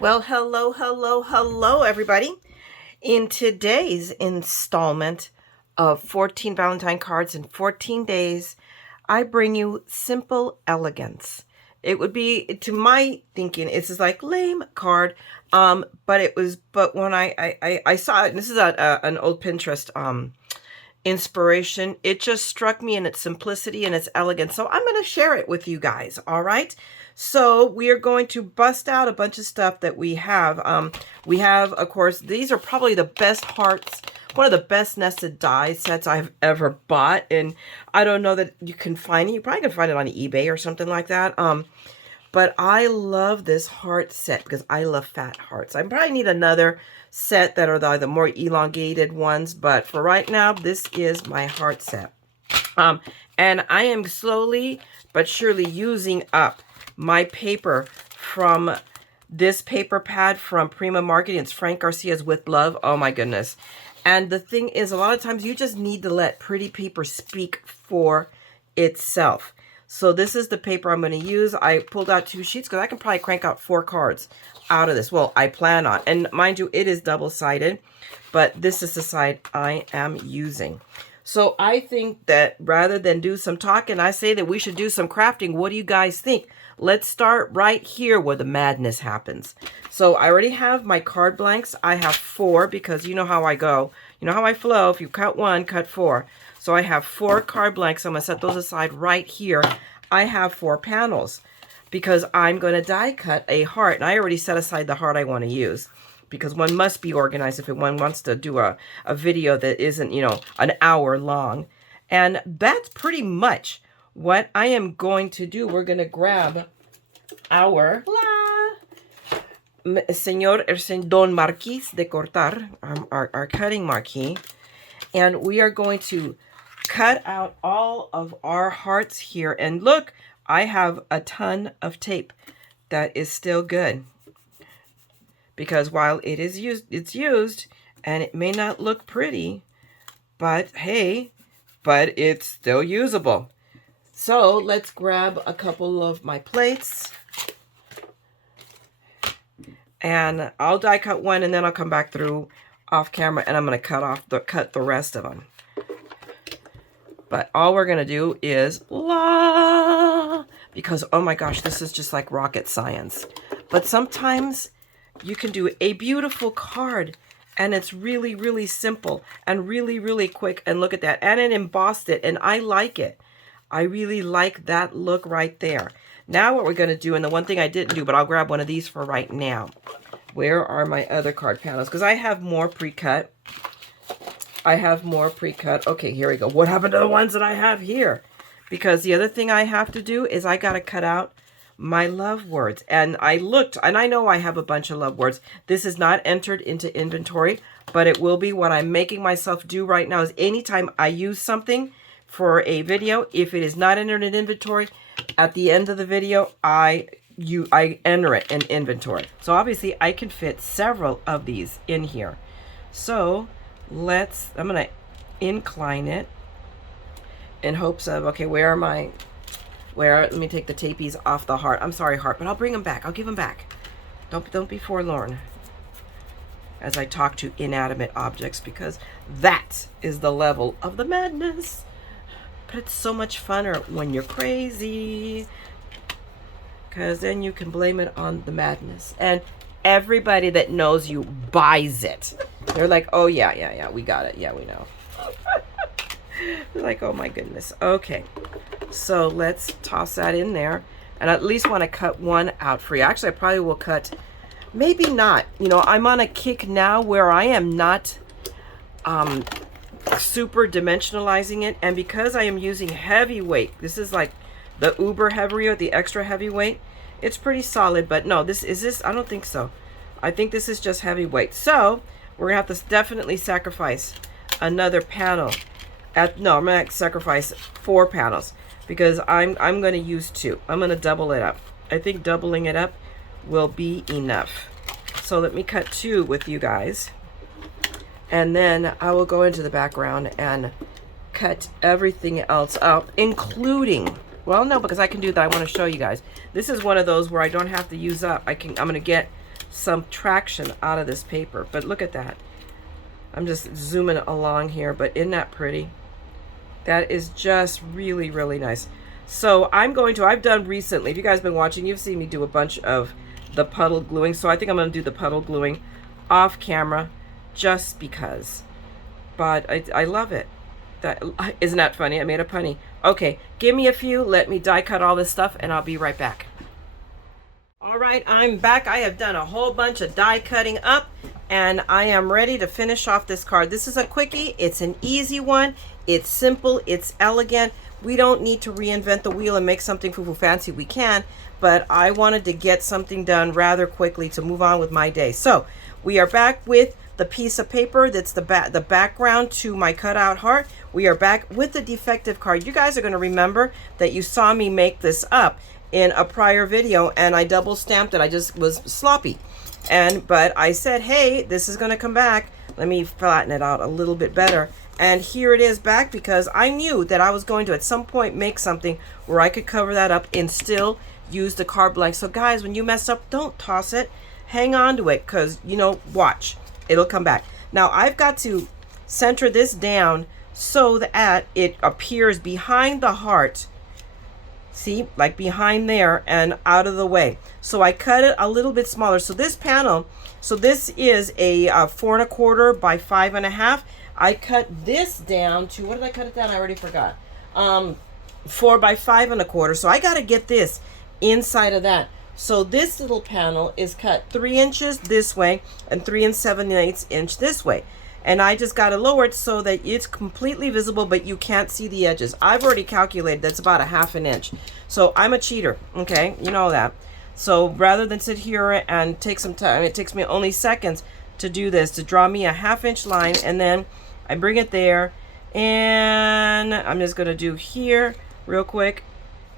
Well, hello, everybody. In today's installment of 14 Valentine cards in 14 days, I bring you simple elegance. It would be, to my thinking, it's just like lame card. But when I saw it, and this is an old Pinterest inspiration, it just struck me in its simplicity and its elegance. So I'm going to share it with you guys. All right. So we are going to bust out a bunch of stuff that we have. We have, of course, these are probably the best hearts, one of the best nested die sets I've ever bought. And I don't know that you can find it. You probably can find it on eBay or something like that. But I love this heart set because I love fat hearts. I probably need another set that are the more elongated ones. But for right now, this is my heart set. And I am slowly but surely using up my paper from this paper pad from Prima Marketing. It's Frank Garcia's With Love. Oh my goodness. And the thing is, a lot of times you just need to let pretty paper speak for itself. So this is the paper I'm going to use. I pulled out 2 sheets because I can probably crank out 4 cards out of this. Well, I plan on. And mind you, it is double-sided, but this is the side I am using. So I think that rather than do some talking, I say that we should do some crafting. What do you guys think? Let's start right here where the madness happens. So I already have my card blanks. I have 4 because you know how I go. You know how I flow. If you cut 1, cut 4. So I have 4 card blanks. I'm going to set those aside right here. I have 4 panels because I'm going to die cut a heart. And I already set aside the heart I want to use because one must be organized if one wants to do a video that isn't, you know, an hour long. And that's pretty much what I am going to do. We're going to grab our Don Marquis de Cortar, our cutting marquee, and we are going to cut out all of our hearts here. And look, I have a ton of tape that is still good because while it is used, it's used, and it may not look pretty, but hey, but it's still usable. So let's grab a couple of my plates, and I'll die cut one, and then I'll come back through off camera, and I'm going to cut the rest of them. But all we're going to do is because oh my gosh, this is just like rocket science. But sometimes you can do a beautiful card, and it's really, really simple and really, really quick. And look at that, and it embossed it, and I like it. I really like that look right there. Now what we're going to do, and the one thing I didn't do, but I'll grab one of these for right now. Where are my other card panels? Because I have more pre-cut. Okay, here we go. What happened to the ones that I have here? Because the other thing I have to do is I got to cut out my love words. And I looked, and I know I have a bunch of love words. This is not entered into inventory, but it will be. What I'm making myself do right now is anytime I use something for a video, if it is not entered in inventory, at the end of the video, I enter it in inventory. So obviously I can fit several of these in here. So I'm going to incline it in hopes of, okay, let me take the tapies off the heart. I'm sorry, heart, but I'll bring them back. I'll give them back. Don't be forlorn as I talk to inanimate objects, because that is the level of the madness. But it's so much funner when you're crazy, because then you can blame it on the madness. And everybody that knows you buys it. They're like, oh, yeah, we got it. Yeah, we know. They're like, oh, my goodness. Okay, so let's toss that in there. And I at least want to cut one out for you. Actually, I probably will cut, maybe not. You know, I'm on a kick now where I am not super dimensionalizing it, and because I am using heavyweight, this is like the uber heavier, the extra heavyweight, it's pretty solid. But no, I don't think so. I think this is just heavyweight. So we're gonna have to definitely sacrifice another panel. I'm gonna sacrifice 4 panels because I'm gonna use 2. I'm gonna double it up. I think doubling it up will be enough. So let me cut 2 with you guys. And then I will go into the background and cut everything else out, including, well, no, because I can do that. I want to show you guys. This is one of those where I don't have to use up. I'm going to get some traction out of this paper. But look at that. I'm just zooming along here, but isn't that pretty? That is just really, really nice. So I've done recently, if you guys have been watching, you've seen me do a bunch of the puddle gluing. So I think I'm going to do the puddle gluing off camera just because. But I love it. Isn't that funny? I made a punny. Okay, give me a few. Let me die cut all this stuff and I'll be right back. All right, I'm back. I have done a whole bunch of die cutting up and I am ready to finish off this card. This is a quickie. It's an easy one. It's simple. It's elegant. We don't need to reinvent the wheel and make something foo-foo fancy. We can, but I wanted to get something done rather quickly to move on with my day. So we are back with the piece of paper that's the background to my cutout heart. We are back with the defective card. You guys are going to remember that you saw me make this up in a prior video and I double stamped it. I just was sloppy. But I said, hey, this is going to come back. Let me flatten it out a little bit better. And here it is back because I knew that I was going to at some point make something where I could cover that up and still use the card blank. So guys, when you mess up, don't toss it. Hang on to it because, you know, watch. It'll come back. Now I've got to center this down so that it appears behind the heart. See, like behind there and out of the way. So I cut it a little bit smaller. So this panel, so this is a 4 1/4 by 5 1/2. I cut this down to, what did I cut it down? I already forgot. 4 by 5 1/4. So I got to get this inside of that. So this little panel is cut 3 inches this way and 3 7/8 inch this way. And I just got to lower it so that it's completely visible, but you can't see the edges. I've already calculated that's about a 1/2 inch. So I'm a cheater, okay? You know that. So rather than sit here and take some time, it takes me only seconds to do this, to draw me a 1/2 inch line, and then I bring it there, and I'm just going to do here real quick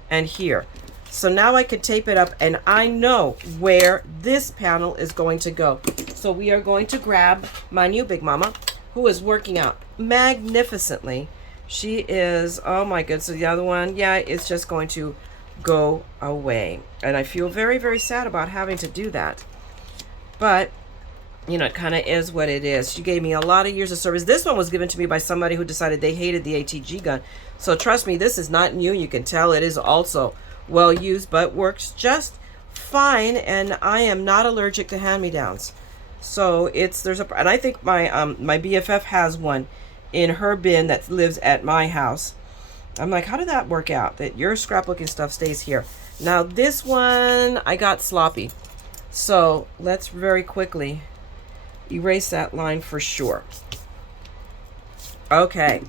and here. So now I can tape it up and I know where this panel is going to go. So we are going to grab my new big mama, who is working out magnificently. She is, oh my goodness. So the other one, yeah, it's just going to go away. And I feel very, very sad about having to do that. But, you know, it kind of is what it is. She gave me a lot of years of service. This one was given to me by somebody who decided they hated the ATG gun. So trust me, this is not new. You can tell it is also well used, but works just fine, and I am not allergic to hand-me-downs. So and I think my my BFF has one in her bin that lives at my house. I'm like, how did that work out that your scrapbooking stuff stays here? Now this one I got sloppy, so let's very quickly erase that line for sure. Okay,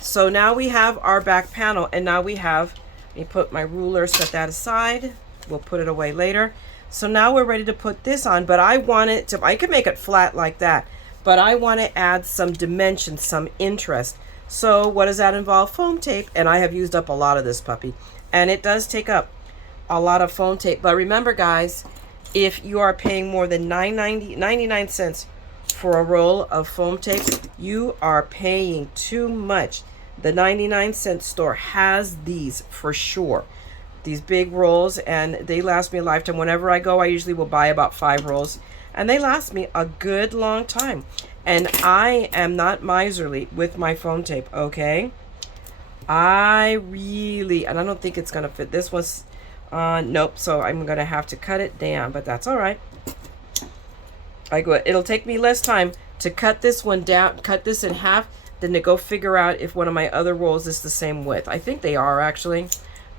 so now we have our back panel, and now we have, let me put my ruler, set that aside. We'll put it away later. So now we're ready to put this on, but I want it to, I can make it flat like that, but I want to add some dimension, some interest. So what does that involve? Foam tape, and I have used up a lot of this puppy, and it does take up a lot of foam tape. But remember guys, if you are paying more than $99 cents for a roll of foam tape, you are paying too much. The 99-cent store has these for sure. These big rolls, and they last me a lifetime. Whenever I go, I usually will buy about 5 rolls, and they last me a good long time. And I am not miserly with my foam tape, okay? And I don't think it's gonna fit. This one's, nope, so I'm gonna have to cut it down, but that's all right. It'll take me less time to cut this one down, cut this in half, than to go figure out if one of my other rolls is the same width. I think they are actually,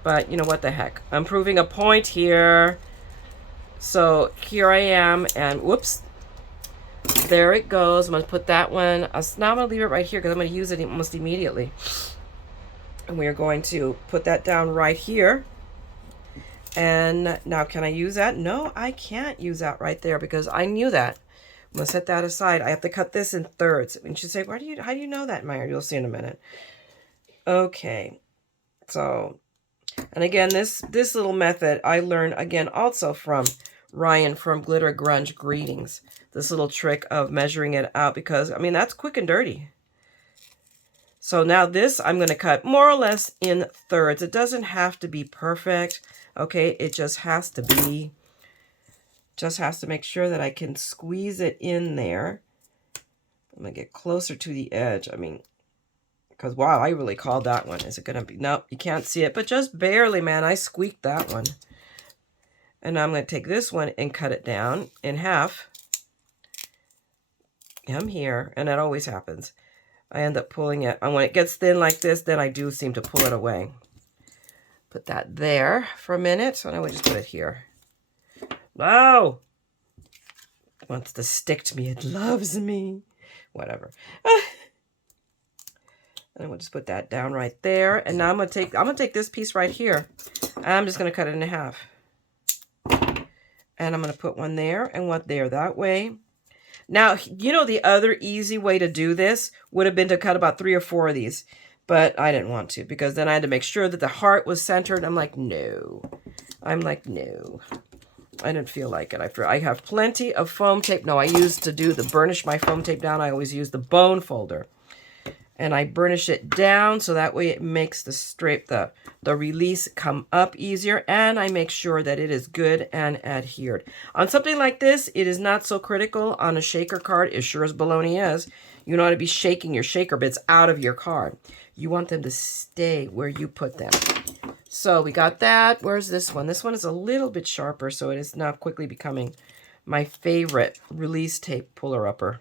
but you know what the heck. I'm proving a point here. So here I am, and whoops, there it goes. I'm gonna put that one, now I'm gonna leave it right here because I'm gonna use it almost immediately. And we are going to put that down right here. And now can I use that? No, I can't use that right there because I knew that. I'm gonna set that aside. I have to cut this in thirds. And she'd say, how do you know that, Mayra? You'll see in a minute. Okay, so, and again, this little method I learned again also from Ryan from Glitter Grunge Greetings. This little trick of measuring it out because, I mean, that's quick and dirty. So now this I'm going to cut more or less in thirds. It doesn't have to be perfect, okay? It just has to be Just has to make sure that I can squeeze it in there. I'm going to get closer to the edge. I mean, because wow, I really called that one. Is it going to be? Nope, you can't see it, but just barely, man. I squeaked that one. And now I'm going to take this one and cut it down in half. I'm here, and that always happens. I end up pulling it. And when it gets thin like this, then I do seem to pull it away. Put that there for a minute, and I would just put it here. Wow! It wants to stick to me. It loves me. Whatever. And we'll just put that down right there. And now I'm gonna take this piece right here. And I'm just gonna cut it in half. And I'm gonna put one there and one there. That way. Now, you know, the other easy way to do this would have been to cut about 3 or 4 of these. But I didn't want to, because then I had to make sure that the heart was centered. I'm like, no. I didn't feel like it. I have plenty of foam tape. No, I used to burnish my foam tape down. I always use the bone folder. And I burnish it down so that way it makes the release come up easier. And I make sure that it is good and adhered. On something like this, it is not so critical. On a shaker card, as sure as baloney is, you don't want to be shaking your shaker bits out of your card. You want them to stay where you put them. So we got that. Where's this one? This one is a little bit sharper, so it is now quickly becoming my favorite release tape puller-upper.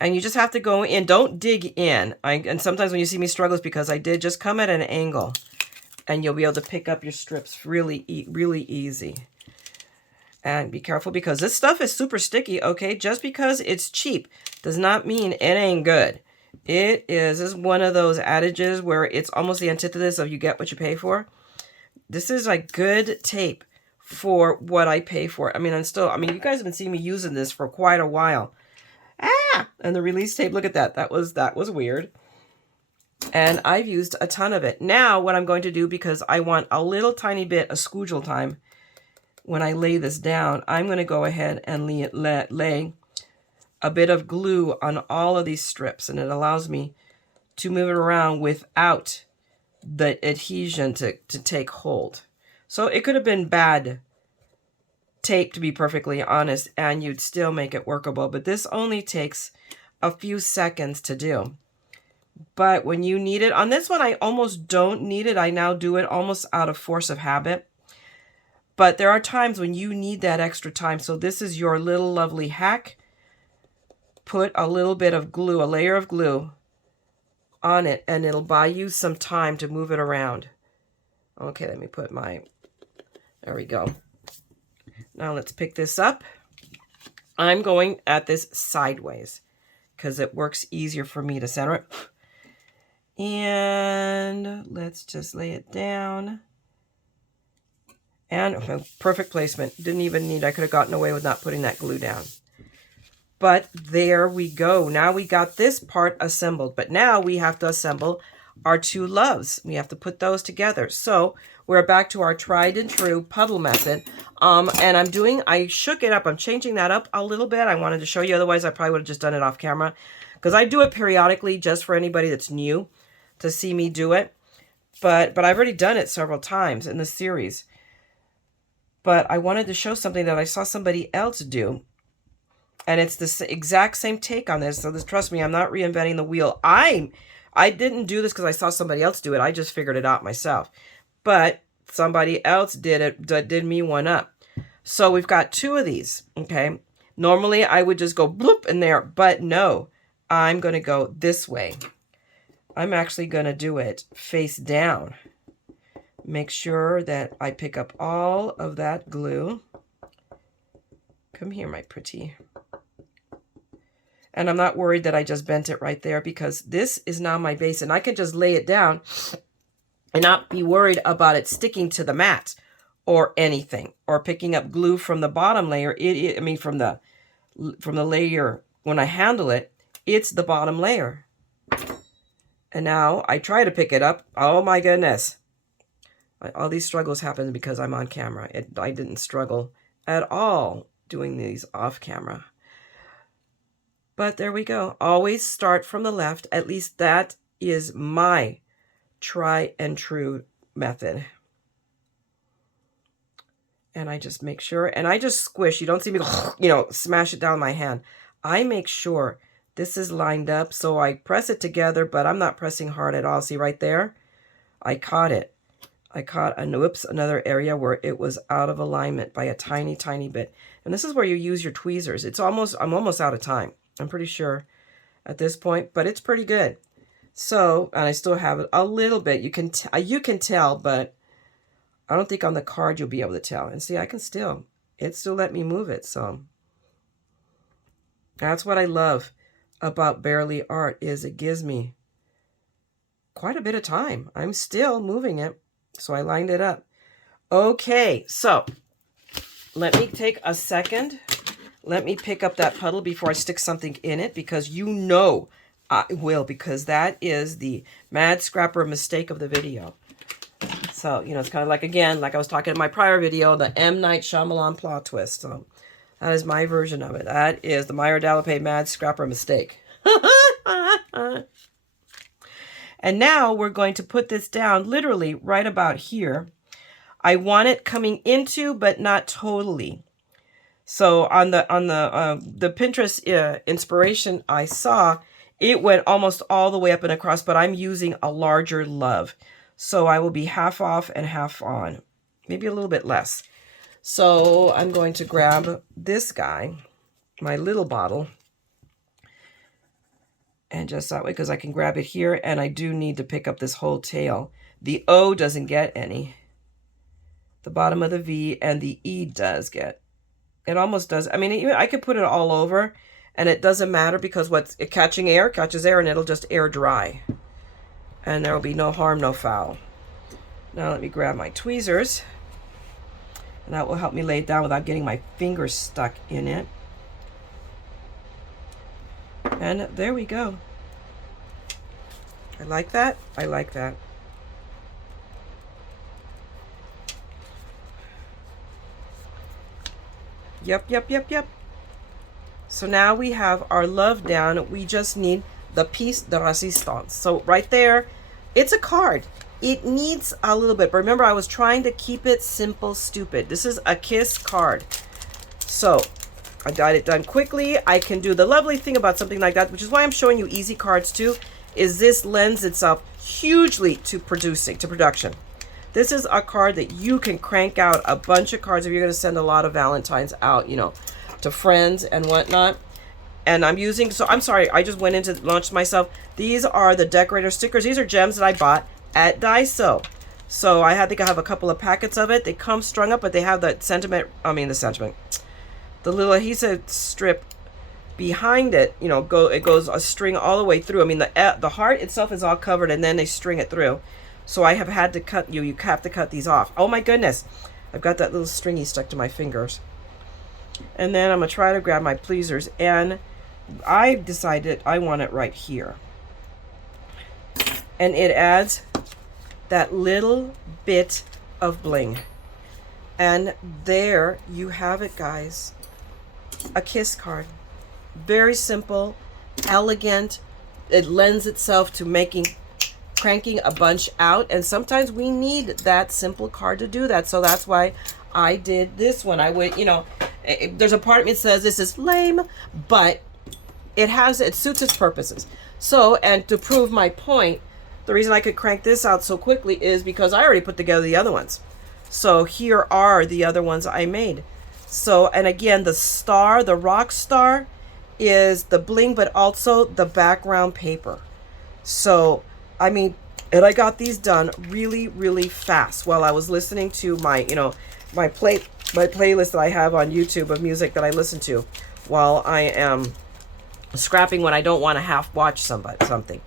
And you just have to go in. Don't dig in. And sometimes when you see me struggle, it's because I did just come at an angle. And you'll be able to pick up your strips really, really easy. And be careful, because this stuff is super sticky, okay? Just because it's cheap does not mean it ain't good. This is one of those adages where it's almost the antithesis of you get what you pay for. This is like good tape for what I pay for. I mean, you guys have been seeing me using this for quite a while. And the release tape, look at that. That was weird. And I've used a ton of it. Now, what I'm going to do, because I want a little tiny bit of squoogel time when I lay this down, I'm going to go ahead and lay a bit of glue on all of these strips. And it allows me to move it around without the adhesion to take hold. So it could have been bad tape, to be perfectly honest, and you'd still make it workable. But this only takes a few seconds to do. But when you need it, on this one, I almost don't need it. I now do it almost out of force of habit. But there are times when you need that extra time. So this is your little lovely hack. Put a little bit of glue, a layer of glue on it, and it'll buy you some time to move it around. Okay, let me put there we go. Now let's pick this up. I'm going at this sideways because it works easier for me to center it. And let's just lay it down. And perfect placement. Didn't even need, I could have gotten away with not putting that glue down. But there we go. Now we got this part assembled. But now we have to assemble our 2 loves. We have to put those together. So we're back to our tried and true puddle method. And I shook it up. I'm changing that up a little bit. I wanted to show you. Otherwise, I probably would have just done it off camera. Because I do it periodically just for anybody that's new to see me do it. But I've already done it several times in the series. But I wanted to show something that I saw somebody else do. And it's the exact same take on this. So trust me, I'm not reinventing the wheel. I didn't do this because I saw somebody else do it. I just figured it out myself. But somebody else did me one up. So we've got 2 of these, okay? Normally, I would just go bloop in there. But no, I'm going to go this way. I'm actually going to do it face down. Make sure that I pick up all of that glue. Come here, my pretty. And I'm not worried that I just bent it right there, because this is now my base. And I can just lay it down and not be worried about it sticking to the mat or anything. Or picking up glue from the bottom layer. From the layer, when I handle it, it's the bottom layer. And now I try to pick it up. Oh my goodness. All these struggles happen because I'm on camera. I didn't struggle at all doing these off camera. But there we go. Always start from the left. At least that is my try and true method. And I just make sure, and I just squish. You don't see me, you know, smash it down my hand. I make sure this is lined up. So I press it together, but I'm not pressing hard at all. See right there? I caught it. I caught another area where it was out of alignment by a tiny, tiny bit. And this is where you use your tweezers. I'm almost out of time. I'm pretty sure at this point, but it's pretty good. So, and I still have it a little bit. You can tell, but I don't think on the card you'll be able to tell. And see, it still let me move it. So that's what I love about Barely Art, is it gives me quite a bit of time. I'm still moving it. So I lined it up. Okay, so let me take a second. Let me pick up that puddle before I stick something in it, because you know I will, because that is the MaddScrapper mistake of the video. So, you know, it's kind of like, again, like I was talking in my prior video, the M. Night Shyamalan plot twist. So that is my version of it. That is the Mayra Dallape MaddScrapper mistake. And now we're going to put this down literally right about here. I want it coming into, but not totally. So on the Pinterest inspiration I saw, it went almost all the way up and across, but I'm using a larger love. So I will be half off and half on, maybe a little bit less. So I'm going to grab this guy, my little bottle, and just that way, because I can grab it here, and I do need to pick up this whole tail. The O doesn't get any. The bottom of the V and the E does get. It almost does. I mean, I could put it all over, and it doesn't matter, because it catches air, and it'll just air dry. And there will be no harm, no foul. Now let me grab my tweezers, and that will help me lay it down without getting my fingers stuck in it. And there we go. I like that. I like that. Yep. So now we have our love down. We just need the piece de résistance. So right there, it's a card. It needs a little bit. But remember, I was trying to keep it simple, stupid. This is a kiss card. So I got it done quickly. I can do the lovely thing about something like that, which is why I'm showing you easy cards too, is this lends itself hugely to production. This is a card that you can crank out a bunch of cards if you're going to send a lot of Valentines out, you know, to friends and whatnot. And I'm using, so I'm sorry, I just went into launched myself. These are the decorator stickers. These are gems that I bought at Daiso. So I think I have a couple of packets of it. They come strung up, but they have the little adhesive strip behind it, you know, it goes a string all the way through. I mean, the heart itself is all covered, and then they string it through. So I have had to cut, you have to cut these off. Oh my goodness. I've got that little stringy stuck to my fingers. And then I'm going to try to grab my pleasers, and I decided I want it right here. And it adds that little bit of bling. And there you have it, guys. A kiss card. Very simple, elegant. It lends itself to cranking a bunch out, and sometimes we need that simple card to do that. So that's why I did this one. I would, you know, there's a part of me that says this is lame, but it suits its purposes. So, and to prove my point, the reason I could crank this out so quickly is because I already put together the other ones. So here are the other ones I made. So, and again, the star, the rock star, is the bling, but also the background paper. So, I mean, and I got these done really, really fast while I was listening to my, you know, my playlist that I have on YouTube of music that I listen to while I am scrapping when I don't want to half watch something.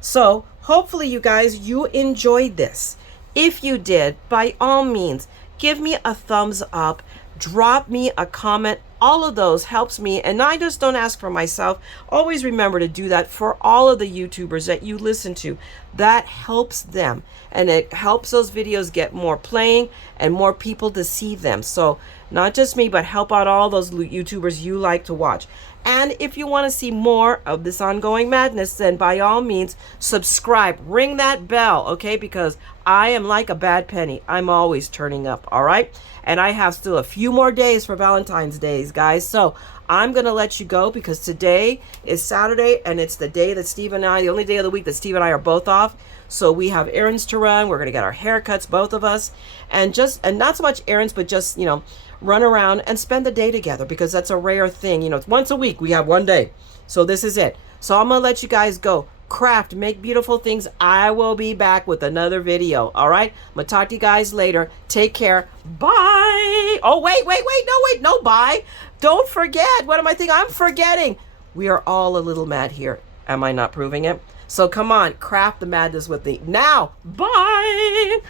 So, hopefully you guys, you enjoyed this. If you did, by all means, give me a thumbs up. Drop me a comment. All of those helps me, and I just don't ask for myself. Always remember to do that for all of the YouTubers that you listen to. That helps them, and it helps those videos get more playing and more people to see them. So Not just me, but help out all those YouTubers you like to watch. And if you want to see more of this ongoing madness, then by all means, subscribe. Ring that bell, okay? Because I am like a bad penny. I'm always turning up, all right? And I have still a few more days for Valentine's Days, guys. So I'm going to let you go because today is Saturday, and it's the day that Steve and I, the only day of the week that Steve and I are both off. So we have errands to run. We're going to get our haircuts, both of us. And not so much errands, but just, run around and spend the day together, because that's a rare thing. It's once a week we have one day. So this is it. So I'm gonna let you guys go. Craft, make beautiful things. I will be back with another video. All right, I'm gonna talk to you guys later. Take care. Bye. Oh, wait, no, bye. Don't forget. What am I thinking? I'm forgetting. We are all a little mad here. Am I not proving it? So come on, craft the madness with me now. Bye.